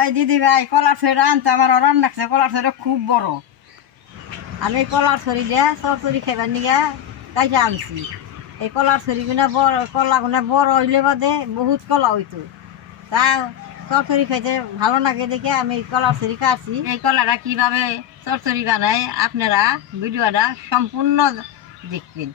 ভাই দিদি ভাই কলার ছড়ি আনতে আমার রান রাখছে কলার ছড়ি খুব বড় আমি কলার ছড়ি দিয়ে চরচড়ি খাইবার নিয়ে কাইতে আনছি এই কলার ছড়িগুলো বড় কলাগুলো বড় হইলে বাদে বহুত কলা হইতো তা চরচড়ি খাইতে ভালো লাগে দেখে আমি কলার ছড়ি কাটছি এই কলাটা কীভাবে চরচড়ি বানায় আপনারা ভিডিওটা সম্পূর্ণ দেখবেন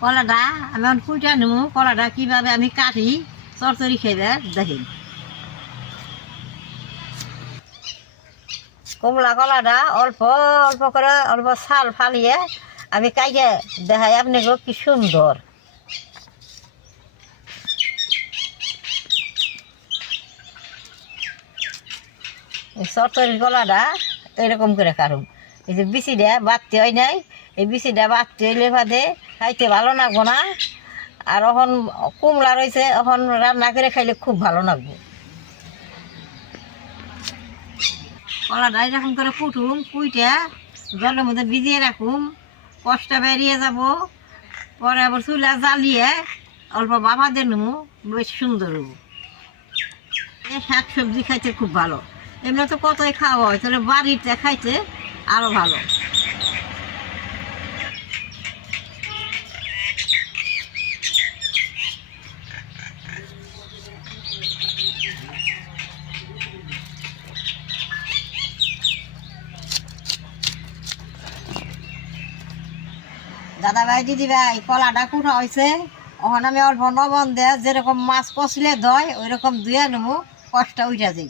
কলাটা আমি এখন কুইটা নেব কলাটা কীভাবে আমি কাটি চরচড়ি খেয়ে দেখেন কমলা কলাটা অল্প অল্প করে অল্প ছাল ফালিয়ে আমি কাইটে দেখাই আপনাকে কি সুন্দর চরচড়ি কলাটা এরকম করে কাটুম এই যে বিচিটা বাড়তে হয় নাই এই বিচিটা বাড়তে হইলে বাদে খাইতে ভালো লাগবো না আর এখন কুমলা রয়েছে এখন রান্না করে খাইলে খুব ভালো লাগবে কলাটা এরকম করে কুটুম কুইটা জলের মধ্যে ভিজিয়ে রাখুম কষ্টটা বেরিয়ে যাব পরে আবার চুলা জ্বালিয়ে অল্প বাবা দিয়ে নেবো বেশ সুন্দর হবো এই শাক সবজি খাইতে খুব ভালো এমনি তো কতই খাওয়া হয় তাহলে বাড়িতে খাইতে আরও ভালো দাদা ভাই দিদি ভাই কলাটা কুটা হয়েছে ওখানে আমি অল্প লবণ দেয় যেরকম মাছ কষলে দয় ওই রকম ধুয়ে নেবো কষ্ট উঠে যাবে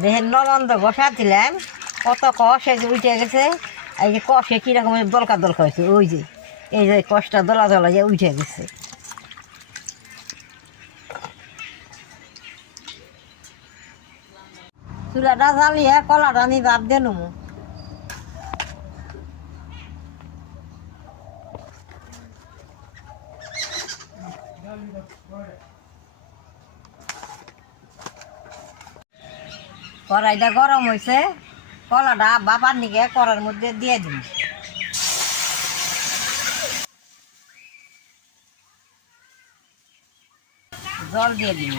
দেখেন লবণ তো বসা দিলাম কত কষে যে উঠে গেছে এই যে কষে কীরকম দলকা দলকা হয়েছে ওই যে এই যে কষটা দলা দলা যে উঠে গেছে চুলাটা জ্বালিয়ে কলাটা আমি বাদ দিয়ে নেবো কড়াইটা গরম হয়েছে কলাটা বাবার নিকে কড়ার মধ্যে দিয়ে দিন জল দিয়ে দিন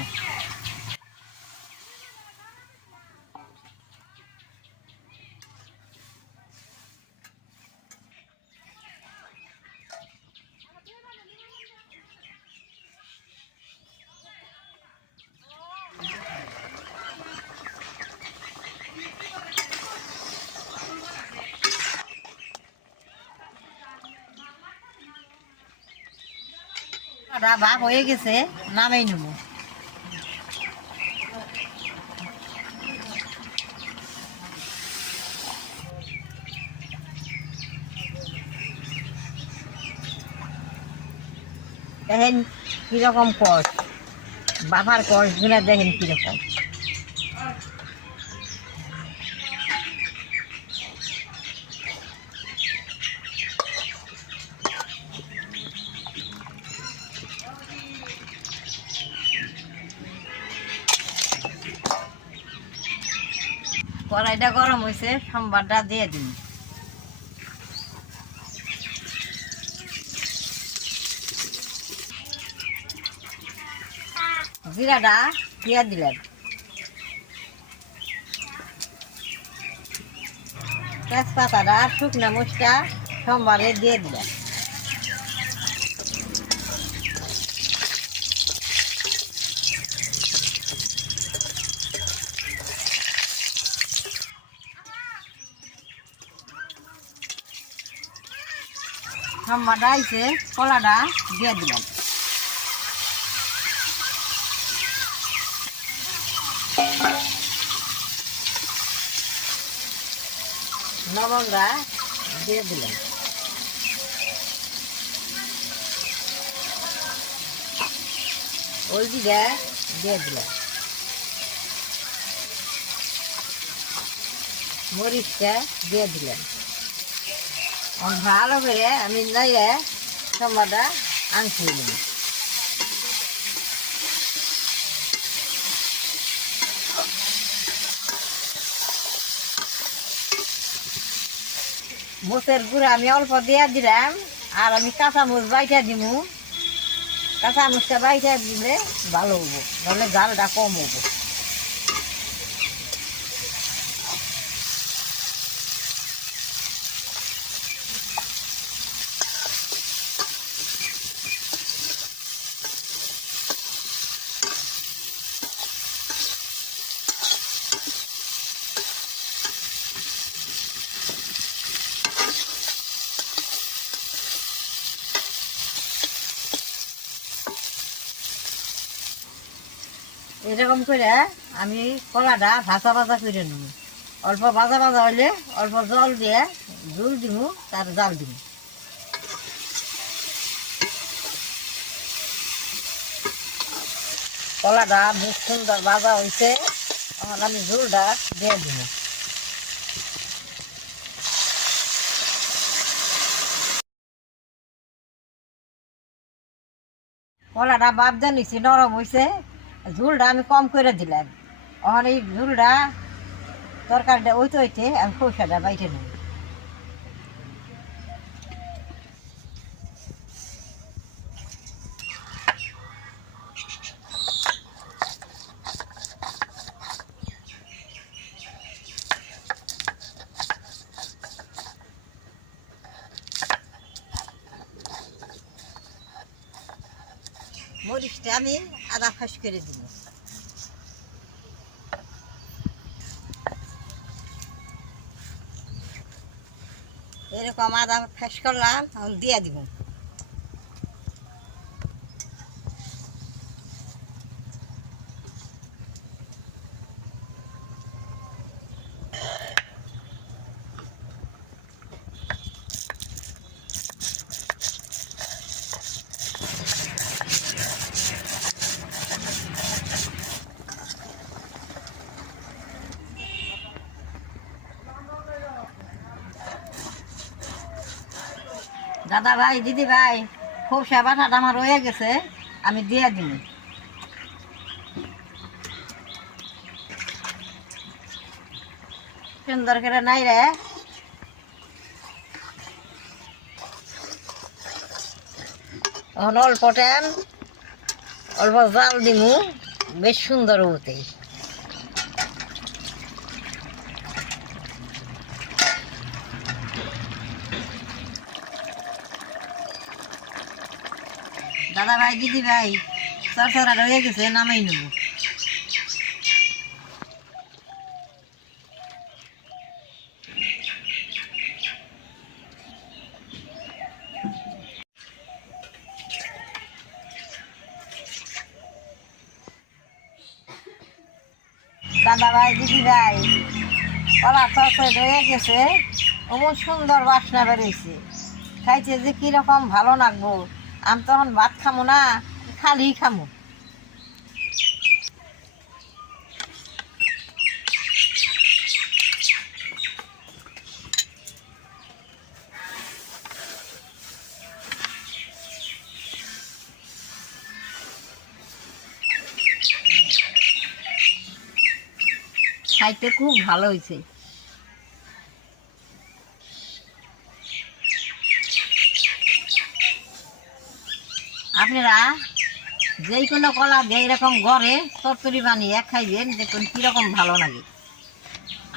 ভাগ হয়ে গেছে নামেই নেব দেখেন কিরকম কষ বাবার কষ গুলা দেখেন কিরকম কড়াইটা গরম হয়েছে সম্বারটা দিয়ে দিন জিরাটা দিয়ে দিলেন তেজপাতাটা শুকনো মরিচটা সম্বারে দিয়ে দিলেন সম্বারটা আইছে কলাটা দিয়ে দিলেন লবণটা দিয়ে দিলাম। হলদিটা দিয়ে দিলাম। মরিচটা দিয়ে দিলাম। ভালো করে আমি নাইয়ে সম্বাদটা আনছি নেব। মরিচের গুঁড়া আমি অল্প দিয়ে দিলাম, আর আমি কাঁচামরিচ বাইটা দিব। কাঁচামরিচটা বাইটা দিলে ভালো হবো, নাহলে জালটা কম হবো। এরকম করে আমি কলাটা ভাজা ভাজা করে নেব। অল্প ভাজা ভাজা হইলে অল্প জল দিয়ে ঝুল দিব, তার জাল দিব। কলাটা বেশ সুন্দর ভাজা হয়েছে, তখন আমি ঝুলটা দিয়ে দিব। কলাটা বাপ দিয়ে নিচ্ছি, নরম হয়েছে। ঝুলটা আমি কম করে দিলাম। এখন এই ঝুলটা তরকারিটা ওইতে হইতে আমি সরষাটা বাইটে নেব। মরিচটা আমি আদা ফাঁস করে দিব। এরকম আদা ফাঁস করলাম, এখন দিয়ে দিব। দাদা ভাই, দিদি ভাই, খুব সেবাটা আমার রয়ে গেছে, আমি দিয়ে দিই। সুন্দর করে নাই রে, এখন অল্প টাইম অল্প জাল দিমু, বেশ সুন্দর হতে। দাদা ভাই, দিদি ভাই, চরচরা রয়ে গেছে, নামাই নেব। দাদা ভাই, দিদি ভাই, কলা চরচরা রয়ে গেছে, অমন সুন্দর বাসনা বেরোইছে। খাইছে যে কিরকম ভালো লাগবো। আমি তখন ভাত খামো না, খালি খামো। খাইতে খুব ভালো হয়েছে। আপনারা যে কোনো কলা দিয়ে এরকম গড়ে চচ্চড়ি বানিয়ে খাইবেন, দেখুন কীরকম ভালো লাগে।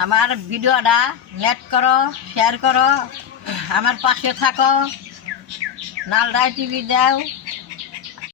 আমার ভিডিওটা লাইক করো, শেয়ার করো, আমার পাশে থাকো, নালডাই টিভি দাও।